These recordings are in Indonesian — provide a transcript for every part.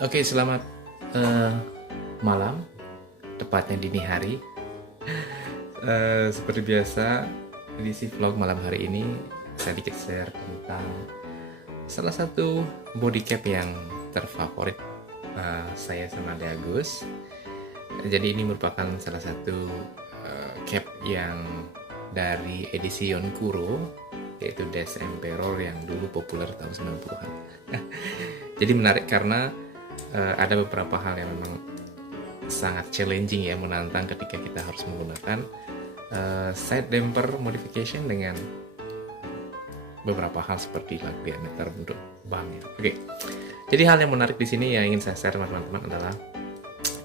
Oke, selamat eh, malam, tepatnya dini hari. Seperti biasa, edisi vlog malam hari ini saya sedikit share tentang salah satu body cap yang terfavorit saya sama Agus. Jadi ini merupakan salah satu cap yang dari edisi Yonkuro, yaitu Death Emperor yang dulu populer tahun 90-an. Jadi menarik karena ada beberapa hal yang memang sangat challenging ya, menantang ketika kita harus menggunakan side damper modification dengan beberapa hal seperti lug diameter untuk bannya. Oke, jadi hal yang menarik di sini yang ingin saya share sama teman-teman adalah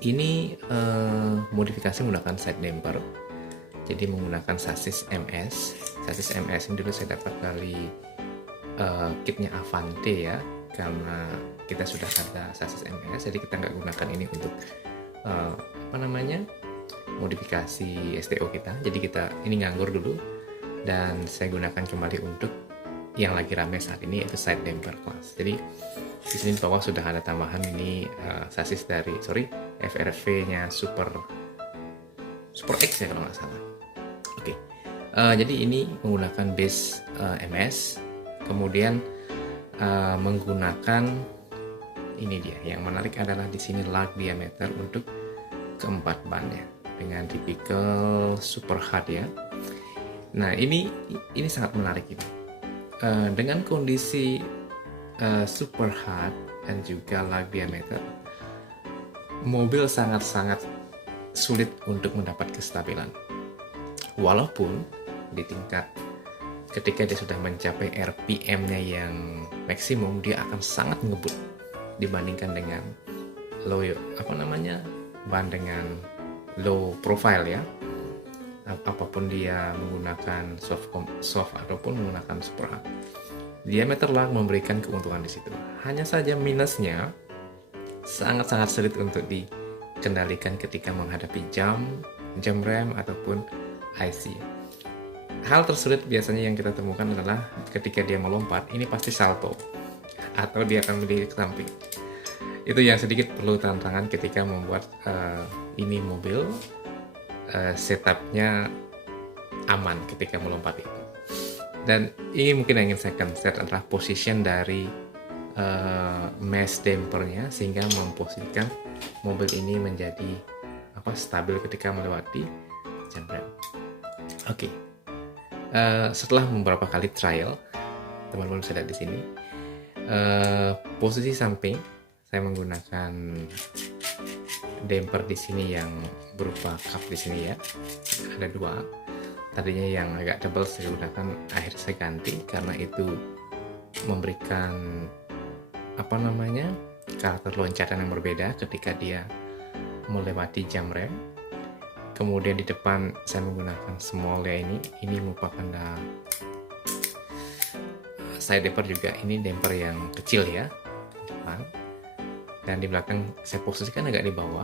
ini modifikasi menggunakan side damper. Jadi menggunakan sasis MS. Sasis MS ini dulu saya dapat dari kitnya Avante ya, karena kita sudah ada sasis MS, jadi kita nggak gunakan ini untuk modifikasi STO kita. Jadi kita ini nganggur dulu dan saya gunakan kembali untuk yang lagi rame saat ini, yaitu side damper class. Jadi di sini di bawah sudah ada tambahan ini sasis dari FRV-nya Super X ya kalau nggak salah. Oke, jadi ini menggunakan base MS, kemudian menggunakan ini dia. Yang menarik adalah di sini lug diameter untuk keempat bannya dengan tipikal super hard ya. Nah ini sangat menarik ini. Dengan kondisi super hard dan juga lug diameter, mobil sangat-sangat sulit untuk mendapat kestabilan. Walaupun di tingkat ketika dia sudah mencapai RPM-nya yang maksimum, dia akan sangat ngebut dibandingkan dengan ban dengan low profile ya. Apapun dia menggunakan soft ataupun menggunakan super hard, diameter lug memberikan keuntungan di situ. Hanya saja minusnya sangat-sangat sulit untuk dikendalikan ketika menghadapi jam rem ataupun IC. Hal tersulit biasanya yang kita temukan adalah ketika dia melompat, ini pasti salto atau dia akan berdiri ke samping. Itu yang sedikit perlu tantangan ketika membuat ini mobil setupnya aman ketika melompat itu. Dan ini mungkin yang ingin saya set adalah position dari mesh dampernya, sehingga memposisikan mobil ini menjadi stabil ketika melewati jam rem. Oke. Setelah beberapa kali trial, teman-teman bisa lihat di sini posisi samping saya menggunakan damper di sini yang berupa cup di sini ya, ada dua. Tadinya yang agak tebal saya gunakan, akhirnya saya ganti karena itu memberikan karakter loncatan yang berbeda ketika dia melewati jam rem. Kemudian di depan saya menggunakan small ya, ini merupakan side damper juga, ini damper yang kecil ya depan. Dan di belakang saya posisikan agak di bawah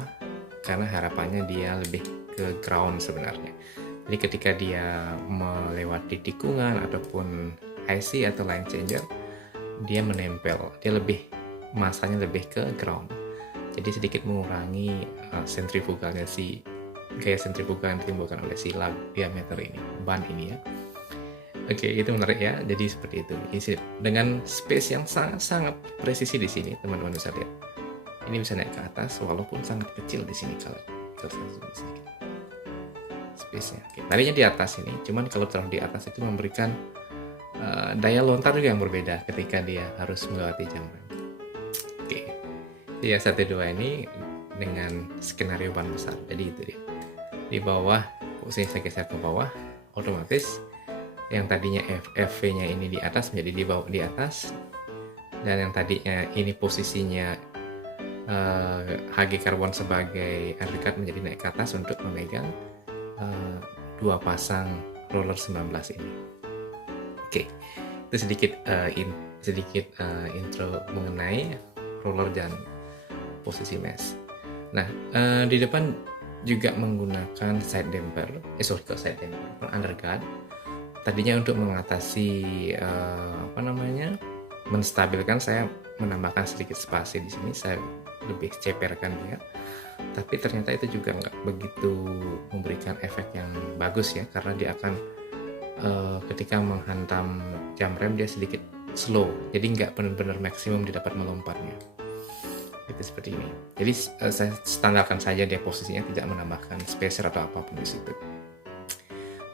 karena harapannya dia lebih ke ground sebenarnya. Jadi ketika dia melewati tikungan ataupun IC atau line changer, dia menempel, dia masanya lebih ke ground. Jadi sedikit mengurangi sentrifugalnya gaya sentrifugal yang ditimbulkan oleh si lug diameter ini, ban ini ya. Oke, itu menarik ya. Jadi seperti itu. Isi dengan space yang sangat-sangat presisi di sini, teman-teman bisa lihat. Ini bisa naik ke atas walaupun sangat kecil di sini kalau sedikit space-nya. Oke, tadinya di atas ini, cuman kalau taruh di atas itu memberikan daya lontar juga yang berbeda ketika dia harus melewati jam rem. Oke, yang 1-2 ini dengan skenario ban besar. Jadi itu dia. Di bawah, posisi saya geser ke bawah, otomatis yang tadinya FV-nya ini di atas menjadi di bawah, di atas, dan yang tadinya ini posisinya HG Carbon sebagai undercut menjadi naik ke atas untuk memegang dua pasang roller 19 ini. Oke, itu sedikit intro mengenai roller dan posisi mesh. Nah, di depan juga menggunakan side damper, underguard. Tadinya untuk mengatasi menstabilkan, saya menambahkan sedikit spasi di sini. Saya lebih ceperkan dia. Tapi ternyata itu juga nggak begitu memberikan efek yang bagus ya, karena dia akan ketika menghantam jam rem dia sedikit slow, jadi nggak benar-benar maksimum dia dapat melompatnya. Itu seperti ini. Jadi saya standarkan saja dia posisinya, tidak menambahkan spacer atau apapun di situ.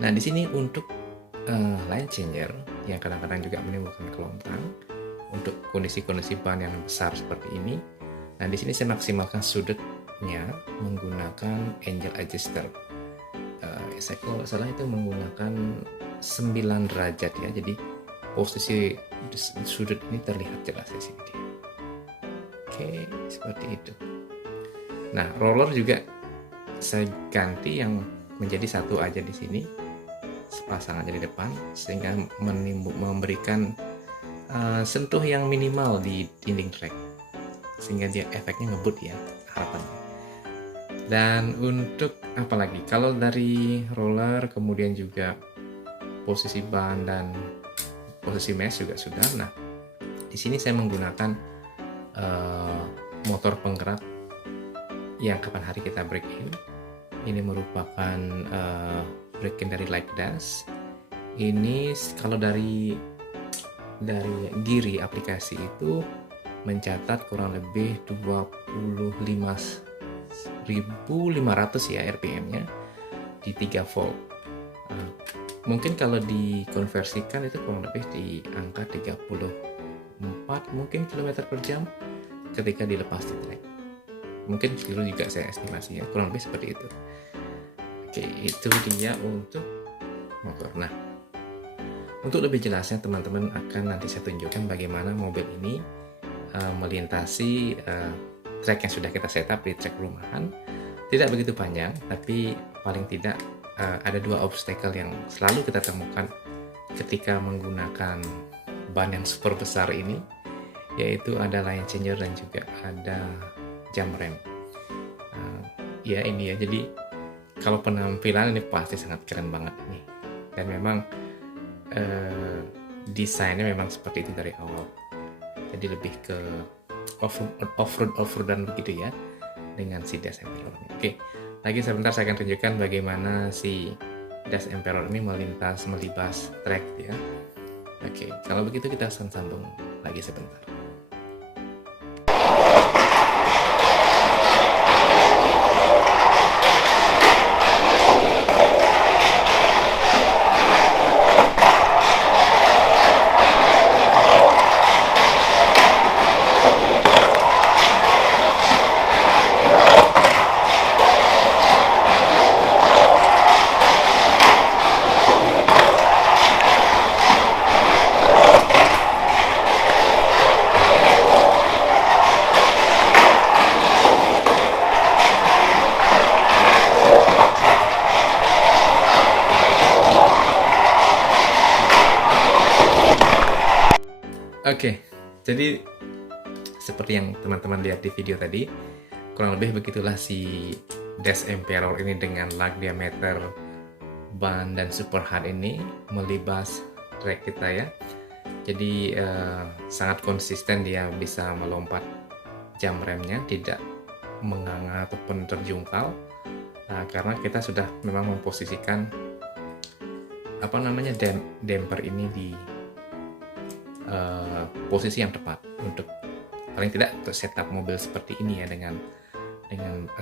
Nah di sini untuk line changer yang kadang-kadang juga menimbulkan kelompang untuk kondisi-kondisi ban yang besar seperti ini. Nah di sini saya maksimalkan sudutnya menggunakan angle adjuster. Saya kalau nggak salah itu menggunakan 9 derajat ya. Jadi posisi sudut ini terlihat jelas di sini. Oke, seperti itu. Nah, roller juga saya ganti yang menjadi satu aja di sini, sepasang aja di depan, sehingga memberikan sentuh yang minimal di dinding track, sehingga dia efeknya ngebut ya harapannya. Dan untuk apalagi kalau dari roller, kemudian juga posisi ban dan posisi mesh juga sudah. Nah, di sini saya menggunakan motor penggerak yang kapan hari kita break in. Ini merupakan break in dari Like Dash. Ini kalau dari Geary aplikasi itu mencatat kurang lebih 25.500 ya RPM-nya di 3 volt. Mungkin kalau dikonversikan itu kurang lebih di angka 34 mungkin kilometer per jam ketika dilepas di track. Mungkin keliru juga saya estimasi ya, kurang lebih seperti itu. Oke, itu dia untuk motor. Nah, untuk lebih jelasnya teman-teman akan nanti saya tunjukkan bagaimana mobil ini melintasi track yang sudah kita setup di track rumahan. Tidak begitu panjang, tapi paling tidak ada 2 obstacle yang selalu kita temukan ketika menggunakan ban yang super besar ini, yaitu ada line changer dan juga ada jam rem. Ya ini ya, jadi kalau penampilan ini pasti sangat keren banget nih, dan memang desainnya memang seperti itu dari awal. Jadi lebih ke off-road dan begitu ya, dengan si Dash Emperor ini. Oke, lagi sebentar saya akan tunjukkan bagaimana si Dash Emperor ini melibas track ya. Oke, kalau begitu kita akan sambung lagi sebentar. Oke, jadi seperti yang teman-teman lihat di video tadi, kurang lebih begitulah si Dash Emperor ini dengan lug diameter ban dan super hard ini melibas track kita ya. Jadi sangat konsisten, dia bisa melompat jam remnya, tidak menganga ataupun terjungkal, karena kita sudah memang memposisikan damper ini di posisi yang tepat untuk paling tidak untuk setup mobil seperti ini ya, dengan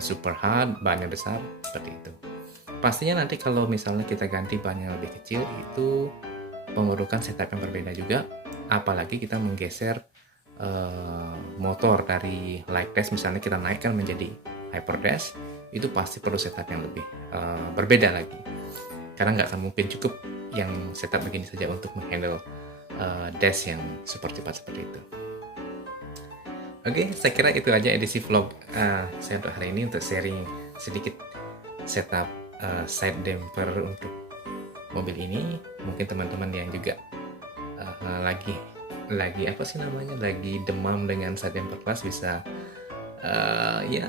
super hard, ban yang besar seperti itu. Pastinya nanti kalau misalnya kita ganti ban yang lebih kecil, itu memerlukan setup yang berbeda juga, apalagi kita menggeser motor dari Like Dash, misalnya kita naikkan menjadi Hyper Dash, itu pasti perlu setup yang lebih berbeda lagi, karena nggak akan mungkin cukup yang setup begini saja untuk menghandle dash yang super cepat seperti itu. Oke, saya kira itu aja edisi vlog saya untuk hari ini, untuk sharing sedikit setup side damper untuk mobil ini. Mungkin teman-teman yang juga lagi demam dengan side damper kelas bisa ya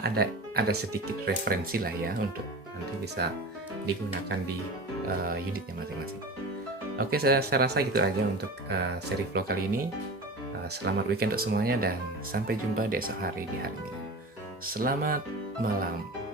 ada sedikit referensi lah ya, untuk nanti bisa digunakan di unitnya masing-masing. Oke, saya rasa gitu aja untuk seri vlog kali ini. Selamat weekend untuk semuanya dan sampai jumpa di esok hari di hari Minggu. Selamat malam.